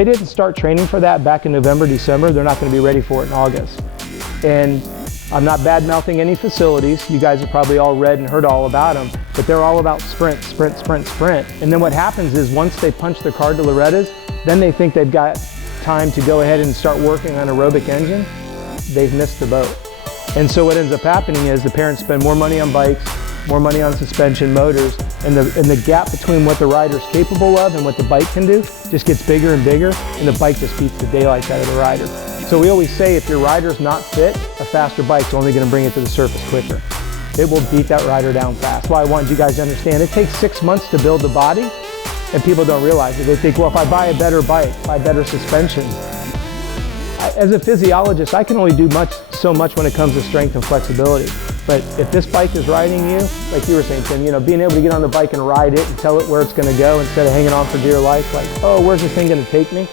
they didn't start training for that back in November, December, they're not going to be ready for it in August. And I'm not bad-mouthing any facilities. You guys have probably all read and heard all about them, but they're all about sprint, sprint, sprint, sprint. And then what happens is once they punch their card to Loretta's, then they think they've got time to go ahead and start working on aerobic engine. They've missed the boat. And so what ends up happening is the parents spend more money on bikes, more money on suspension, motors, and the gap between what the rider's capable of and what the bike can do just gets bigger and bigger, and the bike just beats the daylights out of the rider. So we always say if your rider's not fit, a faster bike's only going to bring it to the surface quicker. It will beat that rider down fast. That's why I wanted you guys to understand it takes 6 months to build the body, and people don't realize it. They think, well, if I buy a better bike, buy better suspension. As a physiologist, I can only do so much when it comes to strength and flexibility. But if this bike is riding you, like you were saying, Tim, you know, being able to get on the bike and ride it and tell it where it's going to go instead of hanging on for dear life, like, oh, where's this thing going to take me?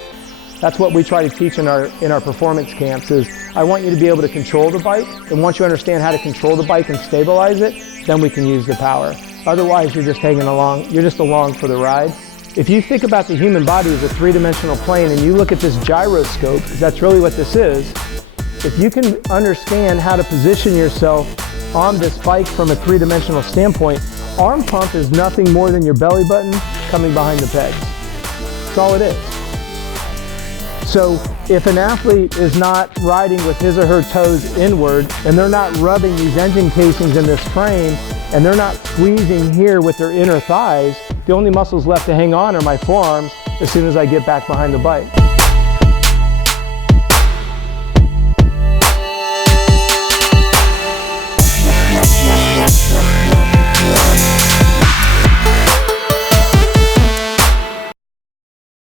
That's what we try to teach in our performance camps is I want you to be able to control the bike, and once you understand how to control the bike and stabilize it, then we can use the power. Otherwise, you're just tagging along, you're just along for the ride. If you think about the human body as a three-dimensional plane and you look at this gyroscope, because that's really what this is, if you can understand how to position yourself on this bike from a three-dimensional standpoint, arm pump is nothing more than your belly button coming behind the pegs. That's all it is. So if an athlete is not riding with his or her toes inward and they're not rubbing these engine casings in this frame and they're not squeezing here with their inner thighs, the only muscles left to hang on are my forearms as soon as I get back behind the bike.